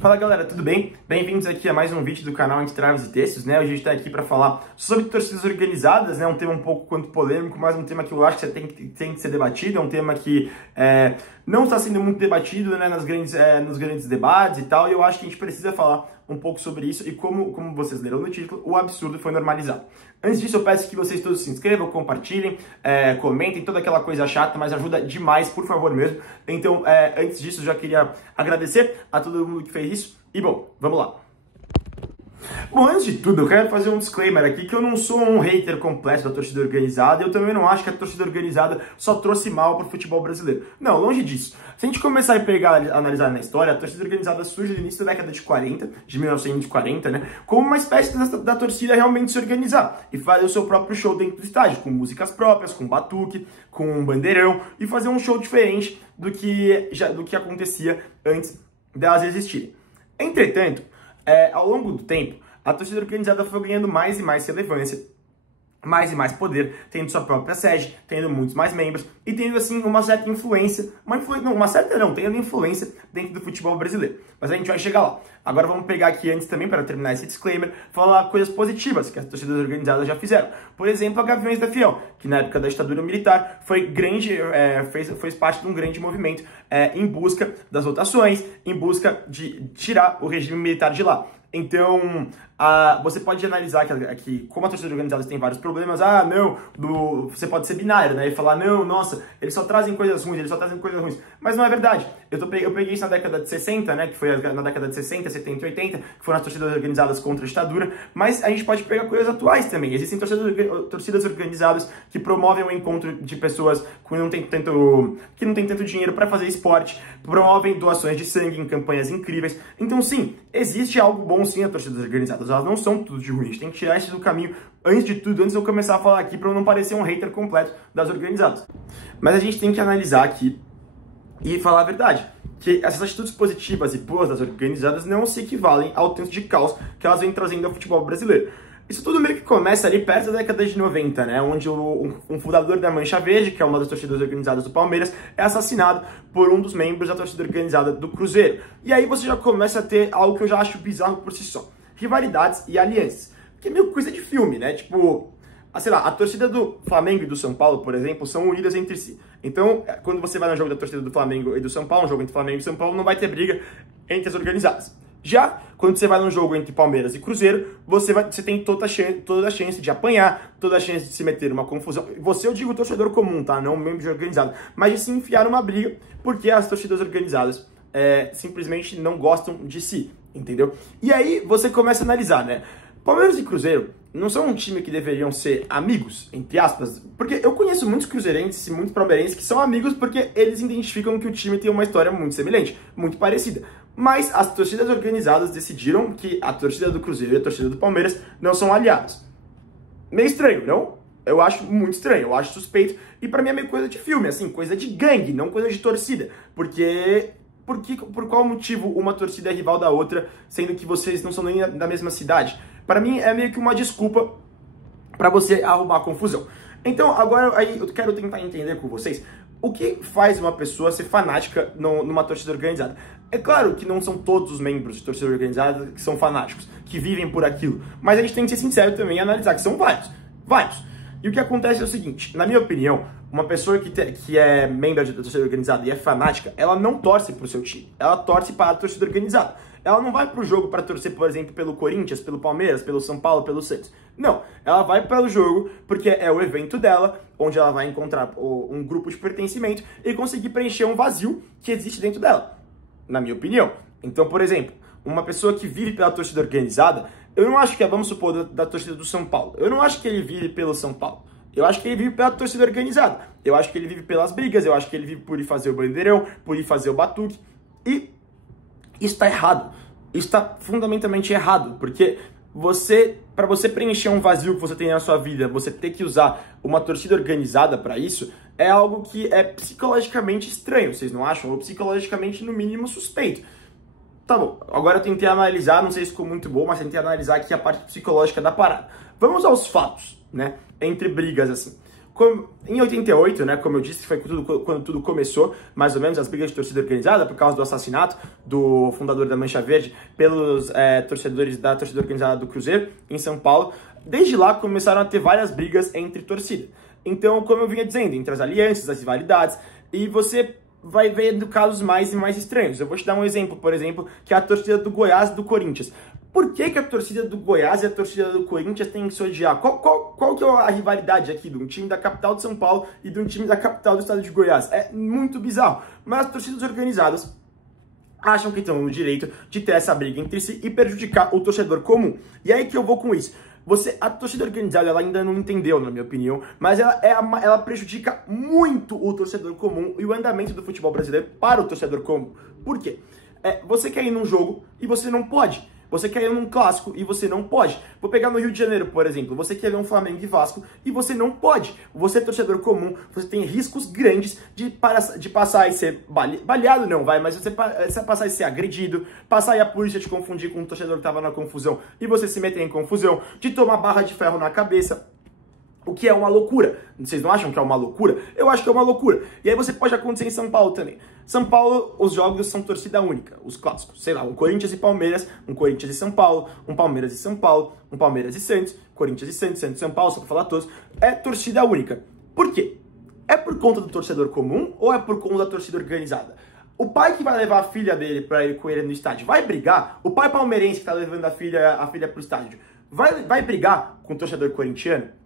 Fala galera, tudo bem? Bem-vindos aqui a mais um vídeo do canal Entre Traves e Textos, né? Hoje a gente está aqui para falar sobre torcidas organizadas, né? Um tema um pouco quanto polêmico, mas um tema que eu acho que tem que ser debatido, é um tema que não está sendo muito debatido, né, nos grandes debates e tal, e eu acho que a gente precisa falar um pouco sobre isso e como vocês leram no título, o absurdo foi normalizado. Antes disso, eu peço que vocês todos se inscrevam, compartilhem, comentem, toda aquela coisa chata, mas ajuda demais, por favor mesmo. Então, antes disso, eu já queria agradecer a todo mundo que fez isso. E bom, vamos lá. Bom, antes de tudo, eu quero fazer um disclaimer aqui, que eu não sou um hater completo da torcida organizada, eu também não acho que a torcida organizada só trouxe mal para o futebol brasileiro. Não, longe disso. Se a gente começar a analisar na história, a torcida organizada surge no início da década de 40, de 1940, né, como uma espécie da torcida realmente se organizar e fazer o seu próprio show dentro do estádio, com músicas próprias, com batuque, com um bandeirão, e fazer um show diferente do que acontecia antes delas existirem. Entretanto, ao longo do tempo, a torcida organizada foi ganhando mais e mais relevância, mais e mais poder, tendo sua própria sede, tendo muitos mais membros e tendo, assim, uma certa influência, tendo influência dentro do futebol brasileiro. Mas a gente vai chegar lá. Agora vamos pegar aqui antes também, para terminar esse disclaimer, falar coisas positivas que as torcidas organizadas já fizeram. Por exemplo, a Gaviões da Fiel, que na época da ditadura militar foi fez parte de um grande movimento em busca das votações, em busca de tirar o regime militar de lá. Então, você pode analisar que como a torcida organizada tem vários problemas, você pode ser binário, né, e falar, não, nossa, eles só trazem coisas ruins, mas não é verdade. Eu peguei isso na década de 60, né, que foi na década de 60, 70 e 80, que foram as torcidas organizadas contra a ditadura, mas a gente pode pegar coisas atuais também. Existem torcidas organizadas que promovem o encontro de pessoas que não tem tanto dinheiro para fazer esporte, promovem doações de sangue em campanhas incríveis. Então, sim, existe algo bom sim a torcidas organizadas, elas não são tudo de ruim, a gente tem que tirar isso do caminho antes de eu começar a falar aqui para eu não parecer um hater completo das organizadas. Mas a gente tem que analisar aqui e falar a verdade, que essas atitudes positivas e boas das organizadas não se equivalem ao tanto de caos que elas vêm trazendo ao futebol brasileiro. Isso tudo meio que começa ali perto da década de 90, né, onde um fundador da Mancha Verde, que é uma das torcidas organizadas do Palmeiras, é assassinado por um dos membros da torcida organizada do Cruzeiro. E aí você já começa a ter algo que eu já acho bizarro por si só: rivalidades e alianças. Que é meio coisa de filme, né, tipo, sei lá, a torcida do Flamengo e do São Paulo, por exemplo, são unidas entre si. Então, quando você vai no jogo da torcida do Flamengo e do São Paulo, um jogo entre Flamengo e São Paulo, não vai ter briga entre as organizadas. Já quando você vai num jogo entre Palmeiras e Cruzeiro, você tem toda a chance de apanhar, toda a chance de se meter numa confusão. Eu digo torcedor comum, tá? Não membro de organizado. Mas de se enfiar numa briga, porque as torcidas organizadas simplesmente não gostam de si, entendeu? E aí você começa a analisar, né? Palmeiras e Cruzeiro não são um time que deveriam ser amigos, entre aspas, porque eu conheço muitos cruzeirenses e muitos palmeirenses que são amigos porque eles identificam que o time tem uma história muito semelhante, muito parecida. Mas as torcidas organizadas decidiram que a torcida do Cruzeiro e a torcida do Palmeiras não são aliadas. Meio estranho, não? Eu acho muito estranho, eu acho suspeito, e pra mim é meio coisa de filme, assim, coisa de gangue, não coisa de torcida, por qual motivo uma torcida é rival da outra, sendo que vocês não são nem da mesma cidade? Para mim é meio que uma desculpa para você arrumar confusão. Então agora aí eu quero tentar entender com vocês o que faz uma pessoa ser fanática numa torcida organizada. É claro que não são todos os membros de torcida organizada que são fanáticos, que vivem por aquilo, mas a gente tem que ser sincero também e analisar que são vários. E o que acontece é o seguinte: na minha opinião, uma pessoa que é membro da torcida organizada e é fanática, ela não torce pro seu time, ela torce para a torcida organizada. Ela não vai pro jogo para torcer, por exemplo, pelo Corinthians, pelo Palmeiras, pelo São Paulo, pelo Santos. Não, ela vai pelo jogo porque é o evento dela, onde ela vai encontrar um grupo de pertencimento e conseguir preencher um vazio que existe dentro dela, na minha opinião. Então, por exemplo, uma pessoa que vive pela torcida organizada, eu não acho que vamos supor, da torcida do São Paulo. Eu não acho que ele vive pelo São Paulo. Eu acho que ele vive pela torcida organizada. Eu acho que ele vive pelas brigas, eu acho que ele vive por ir fazer o bandeirão, por ir fazer o batuque. E isso está errado. Isso está fundamentalmente errado, porque para você preencher um vazio que você tem na sua vida, você ter que usar uma torcida organizada para isso, é algo que é psicologicamente estranho, vocês não acham? Ou psicologicamente, no mínimo, suspeito. Tá bom, agora eu tentei analisar, não sei se ficou muito bom, mas tentei analisar aqui a parte psicológica da parada. Vamos aos fatos, né? Entre brigas, assim. Em 88, né, como eu disse, foi quando tudo começou, mais ou menos, as brigas de torcida organizada, por causa do assassinato do fundador da Mancha Verde pelos torcedores da torcida organizada do Cruzeiro, em São Paulo. Desde lá começaram a ter várias brigas entre torcida. Então, como eu vinha dizendo, entre as alianças, as rivalidades, e você vai vendo casos mais e mais estranhos. Eu vou te dar um exemplo, por exemplo, que é a torcida do Goiás e do Corinthians. Por que a torcida do Goiás e a torcida do Corinthians têm que se odiar? Qual que é a rivalidade aqui de um time da capital de São Paulo e de um time da capital do estado de Goiás? É muito bizarro. Mas as torcidas organizadas acham que estão no direito de ter essa briga entre si e prejudicar o torcedor comum. E aí que eu vou com isso. A torcida organizada, ela ainda não entendeu, na minha opinião, mas ela prejudica muito o torcedor comum e o andamento do futebol brasileiro para o torcedor comum. Por quê? Você quer ir num jogo e você não pode. Você quer ir num clássico e você não pode. Vou pegar no Rio de Janeiro, por exemplo. Você quer ver um Flamengo e Vasco e você não pode. Você, torcedor comum, você tem riscos grandes de passar e ser baleado, não vai, mas você passar e ser agredido, passar e a polícia te confundir com um torcedor que estava na confusão e você se meter em confusão, de tomar barra de ferro na cabeça. O que é uma loucura. Vocês não acham que é uma loucura? Eu acho que é uma loucura. E aí você pode acontecer em São Paulo também. São Paulo, os jogos são torcida única. Os clássicos, sei lá, um Corinthians e Palmeiras, um Corinthians e São Paulo, um Palmeiras e São Paulo, um Palmeiras e Santos, Corinthians e Santos, Santos e São Paulo, só pra falar todos. É torcida única. Por quê? É por conta do torcedor comum ou é por conta da torcida organizada? O pai que vai levar a filha dele pra ir com ele no estádio vai brigar? O pai palmeirense que tá levando a filha pro estádio vai brigar com o torcedor corintiano?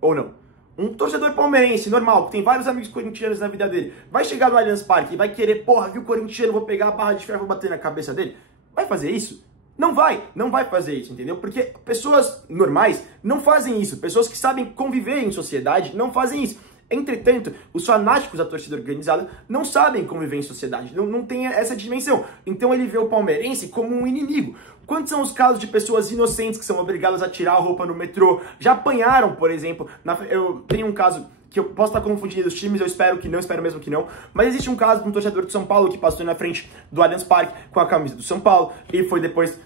Ou não? Um torcedor palmeirense, normal, que tem vários amigos corintianos na vida dele, vai chegar no Allianz Parque e vai querer, porra, viu o corintiano, vou pegar a barra de ferro e vou bater na cabeça dele? Vai fazer isso? Não vai fazer isso, entendeu? Porque pessoas normais não fazem isso, pessoas que sabem conviver em sociedade não fazem isso. Entretanto, os fanáticos da torcida organizada não sabem conviver em sociedade, não tem essa dimensão. Então ele vê o palmeirense como um inimigo. Quantos são os casos de pessoas inocentes que são obrigadas a tirar a roupa no metrô? Já apanharam, por exemplo, eu tenho um caso que eu posso estar confundindo os times, eu espero mesmo que não, mas existe um caso de um torcedor de São Paulo que passou na frente do Allianz Parque com a camisa do São Paulo e foi depois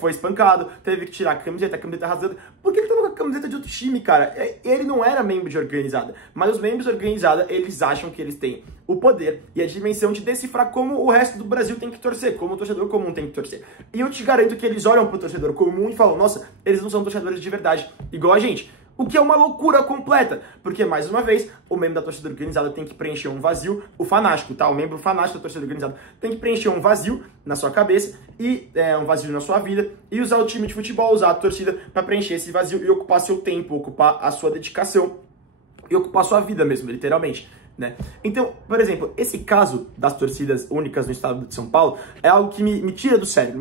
foi espancado, teve que tirar a camiseta rasgando. Por que ele tava com a camiseta de outro time, cara? Ele não era membro de organizada, mas os membros de organizada, eles acham que eles têm o poder e a dimensão de decifrar como o resto do Brasil tem que torcer, como o torcedor comum tem que torcer. E eu te garanto que eles olham pro torcedor comum e falam, nossa, eles não são torcedores de verdade, igual a gente. O que é uma loucura completa, porque, mais uma vez, o membro da torcida organizada tem que preencher um vazio, o fanático, tá? O membro fanático da torcida organizada tem que preencher um vazio na sua cabeça, e um vazio na sua vida, e usar o time de futebol, usar a torcida para preencher esse vazio e ocupar seu tempo, ocupar a sua dedicação, e ocupar a sua vida mesmo, literalmente. Né? Então, por exemplo, esse caso das torcidas únicas no estado de São Paulo é algo que me tira do sério,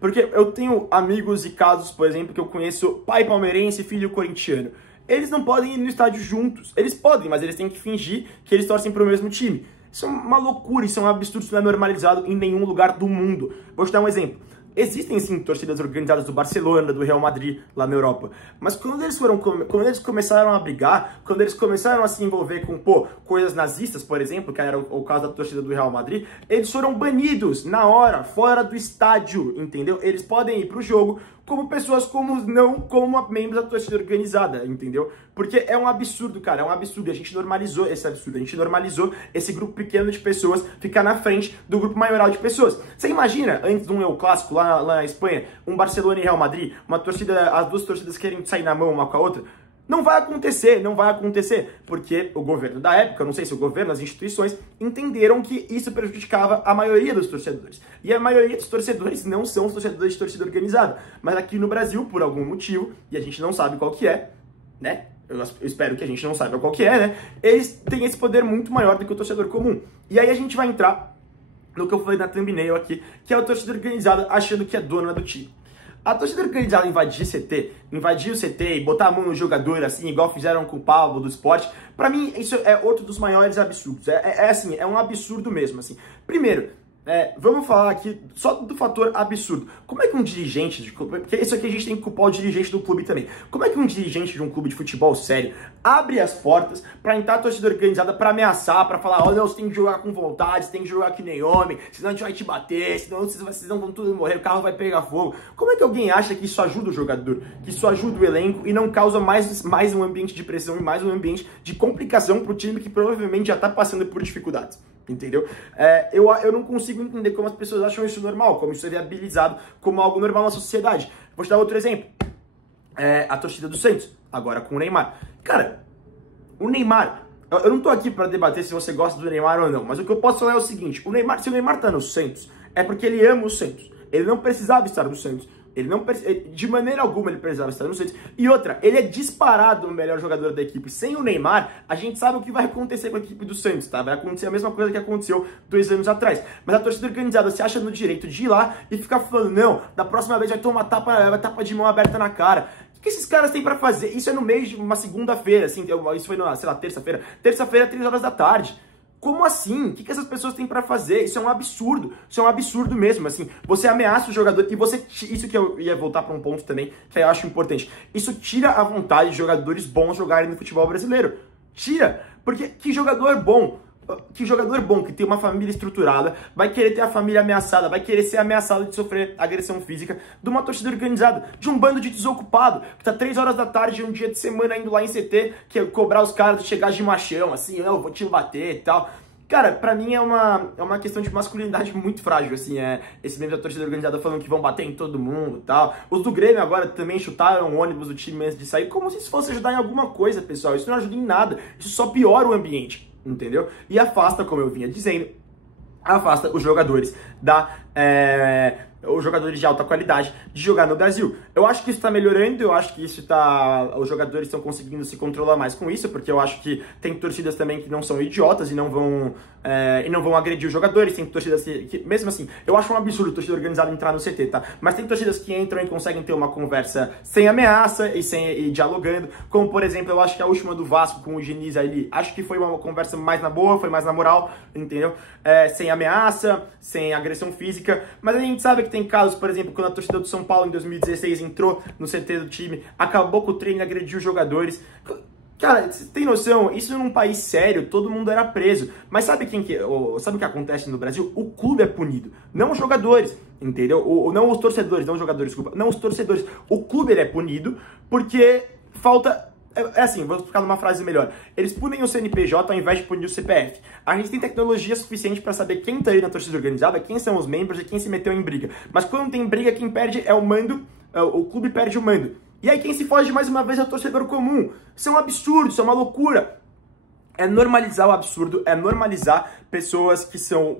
porque eu tenho amigos e casos, por exemplo, que eu conheço pai palmeirense e filho corintiano. Eles não podem ir no estádio juntos, eles podem, mas eles têm que fingir que eles torcem para o mesmo time. Isso é uma loucura, isso é um absurdo, isso não é normalizado em nenhum lugar do mundo. Vou te dar um exemplo. Existem, sim, torcidas organizadas do Barcelona, do Real Madrid, lá na Europa. Mas quando eles começaram a brigar, quando eles começaram a se envolver com, coisas nazistas, por exemplo, que era o caso da torcida do Real Madrid, eles foram banidos na hora, fora do estádio, entendeu? Eles podem ir pro jogo como pessoas comuns, não como membros da torcida organizada, entendeu? Porque é um absurdo, cara, é um absurdo. A gente normalizou esse absurdo, a gente normalizou esse grupo pequeno de pessoas ficar na frente do grupo maioral de pessoas. Você imagina, antes de um clássico lá na Espanha, um Barcelona e Real Madrid, as duas torcidas querem sair na mão uma com a outra? Não vai acontecer, porque o governo da época, não sei se o governo, as instituições, entenderam que isso prejudicava a maioria dos torcedores. E a maioria dos torcedores não são os torcedores de torcida organizada. Mas aqui no Brasil, por algum motivo, e a gente não sabe qual que é, né? Eu espero que a gente não saiba qual que é, né? Eles têm esse poder muito maior do que o torcedor comum. E aí a gente vai entrar no que eu falei na thumbnail aqui, que é a torcida organizada achando que é dona do time. A torcida organizada invadir o CT e botar a mão no jogador, assim, igual fizeram com o Pablo do Sport, pra mim isso é outro dos maiores absurdos. Assim, é um absurdo mesmo, assim. Primeiro, vamos falar aqui só do fator absurdo. Como é que um dirigente de clube, porque isso aqui a gente tem que culpar o dirigente do clube também. Como é que um dirigente de um clube de futebol sério abre as portas pra entrar a torcida organizada, pra ameaçar, pra falar, não, você tem que jogar com vontade, você tem que jogar que nem homem, senão a gente vai te bater, senão vocês não vão tudo morrer, o carro vai pegar fogo. Como é que alguém acha que isso ajuda o jogador, que isso ajuda o elenco e não causa mais um ambiente de pressão e mais um ambiente de complicação pro time que provavelmente já tá passando por dificuldades? Entendeu? Eu não consigo entender como as pessoas acham isso normal, como isso é viabilizado como algo normal na sociedade. Vou te dar outro exemplo. A torcida do Santos, agora com o Neymar. Cara, o Neymar, eu não tô aqui para debater se você gosta do Neymar ou não, mas o que eu posso falar é o seguinte, se o Neymar tá no Santos, é porque ele ama o Santos. Ele não precisava estar no Santos. De maneira alguma ele precisava estar no Santos. E outra, ele é disparado o melhor jogador da equipe. Sem o Neymar, a gente sabe o que vai acontecer com a equipe do Santos, tá? Vai acontecer a mesma coisa que aconteceu 2 anos atrás. Mas a torcida organizada se acha no direito de ir lá e ficar falando, não, da próxima vez vai tomar tapa de mão aberta na cara. O que esses caras têm pra fazer? Isso é no meio de uma segunda-feira, assim, isso foi na, sei lá, terça-feira. Terça-feira, 3 horas da tarde. Como assim? O que essas pessoas têm pra fazer? Isso é um absurdo. Isso é um absurdo mesmo, assim. Você ameaça o jogador e isso que eu ia voltar pra um ponto também, que eu acho importante. Isso tira a vontade de jogadores bons jogarem no futebol brasileiro. Tira. Porque que jogador bom, que tem uma família estruturada, vai querer ter a família ameaçada, vai querer ser ameaçado de sofrer agressão física de uma torcida organizada, de um bando de desocupado, que tá 3 horas da tarde, um dia de semana indo lá em CT, que é cobrar os caras de chegar de machão, assim, eu vou te bater e tal. Cara, pra mim é uma questão de masculinidade muito frágil, assim, esse membro da torcida organizada falando que vão bater em todo mundo e tal. Os do Grêmio agora também chutaram o ônibus do time antes de sair, como se isso fosse ajudar em alguma coisa, pessoal. Isso não ajuda em nada, isso só piora o ambiente. Entendeu? E afasta, como eu vinha dizendo, afasta os jogadores os jogadores de alta qualidade de jogar no Brasil. Eu acho que isso está melhorando, eu acho que os jogadores estão conseguindo se controlar mais com isso, porque eu acho que tem torcidas também que não são idiotas e não vão agredir os jogadores, tem torcidas que mesmo assim, eu acho um absurdo a torcida organizada entrar no CT, tá? Mas tem torcidas que entram e conseguem ter uma conversa sem ameaça e dialogando, como por exemplo, eu acho que a última do Vasco com o Diniz ali, acho que foi uma conversa mais na boa, foi mais na moral, entendeu? Sem ameaça, sem agressão física, mas a gente sabe que tem casos, por exemplo, quando a torcida do São Paulo em 2016 entrou no CT do time, acabou com o treino e agrediu os jogadores. Cara, você tem noção? Isso num país sério, todo mundo era preso. Mas sabe sabe o que acontece no Brasil? O clube é punido, não os jogadores, entendeu? Não os torcedores, não os jogadores, desculpa, não os torcedores. O clube ele é punido porque falta... assim, vou explicar numa frase melhor. Eles punem o CNPJ ao invés de punir o CPF. A gente tem tecnologia suficiente para saber quem tá aí na torcida organizada, quem são os membros e quem se meteu em briga. Mas quando tem briga, quem perde é o mando, o clube perde o mando. E aí quem se foge mais uma vez é o torcedor comum. Isso é um absurdo, isso é uma loucura. É normalizar o absurdo, é normalizar pessoas que são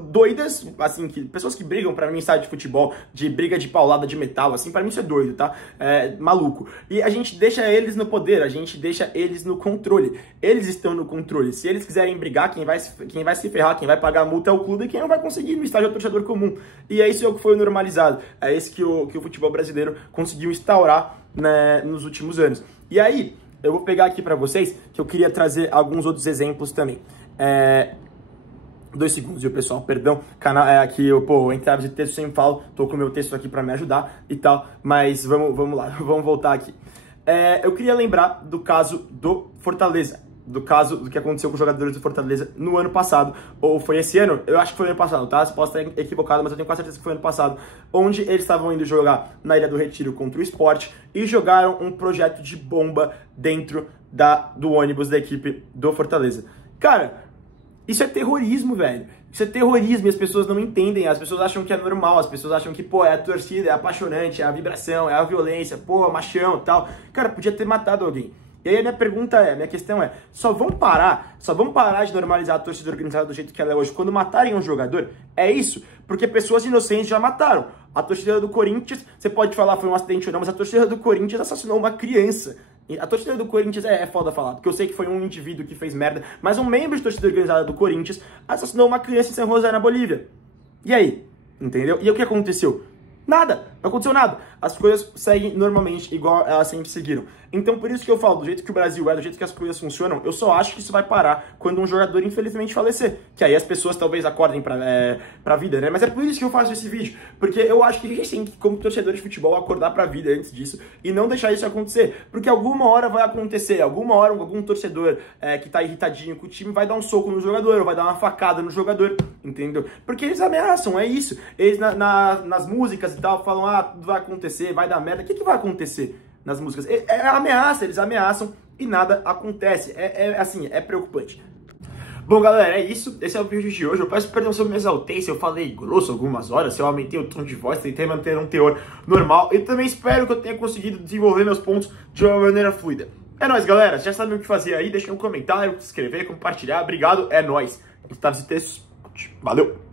doidas, assim, pessoas que brigam pra mim em estádio de futebol, de briga de paulada de metal, assim, pra mim isso é doido, tá? É maluco. E a gente deixa eles no poder, a gente deixa eles no controle. Eles estão no controle. Se eles quiserem brigar, quem vai se ferrar, quem vai pagar a multa é o clube e quem não vai conseguir no estádio é o torcedor comum. E é isso que foi normalizado. É isso que o futebol brasileiro conseguiu instaurar, né, nos últimos anos. E aí, eu vou pegar aqui pra vocês, que eu queria trazer alguns outros exemplos também. 2 segundos, viu, pessoal? Perdão, canal aqui, eu entrava de texto sempre falo, tô com o meu texto aqui pra me ajudar e tal, mas vamos lá, vamos voltar aqui. Eu queria lembrar do caso do Fortaleza, do caso do que aconteceu com os jogadores do Fortaleza no ano passado, ou foi esse ano? Eu acho que foi ano passado, tá? Você pode estar equivocado, mas eu tenho quase certeza que foi ano passado, onde eles estavam indo jogar na Ilha do Retiro contra o Sport e jogaram um projeto de bomba dentro do ônibus da equipe do Fortaleza. Cara, isso é terrorismo, velho. Isso é terrorismo e as pessoas não entendem. As pessoas acham que é normal. As pessoas acham que, é a torcida, é apaixonante, é a vibração, é a violência, machão e tal. Cara, podia ter matado alguém. E aí a minha questão é, só vão parar de normalizar a torcida organizada do jeito que ela é hoje quando matarem um jogador? É isso? Porque pessoas inocentes já mataram. A torcida do Corinthians, você pode falar foi um acidente ou não, mas a torcida do Corinthians assassinou uma criança. A torcida do Corinthians é foda falar, porque eu sei que foi um indivíduo que fez merda, mas um membro de torcida organizada do Corinthians assassinou uma criança em San José, na Bolívia. E aí? Entendeu? E o que aconteceu? Nada. Não aconteceu nada. As coisas seguem normalmente, igual elas sempre seguiram. Então, por isso que eu falo, do jeito que o Brasil é, do jeito que as coisas funcionam, eu só acho que isso vai parar quando um jogador, infelizmente, falecer. Que aí as pessoas talvez acordem pra vida, né? Mas é por isso que eu faço esse vídeo. Porque eu acho que a gente tem que, como torcedor de futebol, acordar pra vida antes disso e não deixar isso acontecer. Porque alguma hora vai acontecer, alguma hora algum torcedor que tá irritadinho com o time vai dar um soco no jogador, ou vai dar uma facada no jogador, entendeu? Porque eles ameaçam, é isso. Eles nas músicas e tal falam, ah, tudo vai acontecer, vai dar merda. O que vai acontecer nas músicas? É ameaça, eles ameaçam e nada acontece. Assim, é preocupante. Bom, galera, é isso. Esse é o vídeo de hoje. Eu peço perdão se eu me exaltei, se eu falei grosso algumas horas, se eu aumentei o tom de voz, tentei manter um teor normal. E também espero que eu tenha conseguido desenvolver meus pontos de uma maneira fluida. É nóis, galera. Já sabem o que fazer aí. Deixem um comentário, se inscrever, compartilhar. Obrigado, é nóis. Entraves e textos. Valeu!